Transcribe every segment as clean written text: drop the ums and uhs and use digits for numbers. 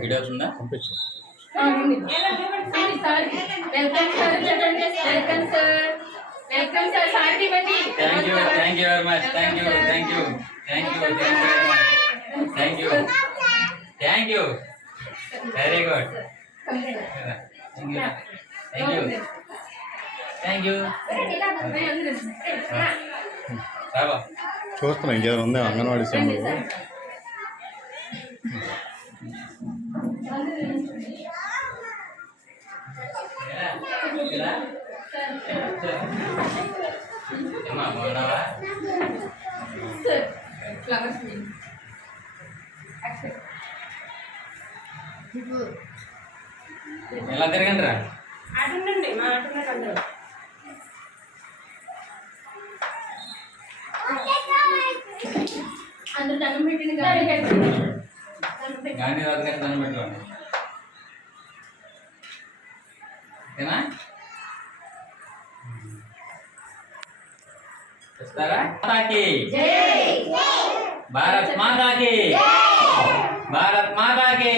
Video వస్తుందా? పంపించు. Thank you very much. Thank you very much. Thank you. Very good. Thank you. చూస్తున్నా ఇంకేమైనా ఉందా అంగన్వాడీ సెంటర్. ఎలా తిరగండి రా అటుండండి మా అంటున్నారు అందరూ అందరూ దండం పెట్టింది గాంధీ రాజు గారికి దండం పెట్టుకోండి. ఓకేనా? ఇస్తారా? మాతాకి భారత్ మాతాకి భారత్ మాతాకి.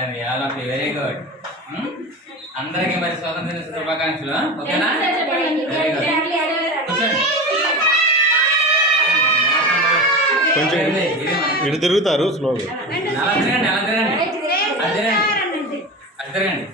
అది all of you very good. అందరికీ మరి స్వాతంత్ర దిన శుభాకాంక్షలు. ఓకేనా? Very good. కొంచెం ఇటు తిరుగుతారు స్లోగా. అలా తిరగండి, అలా తిరగండి, అది తిరగండి, అది తిరగండి.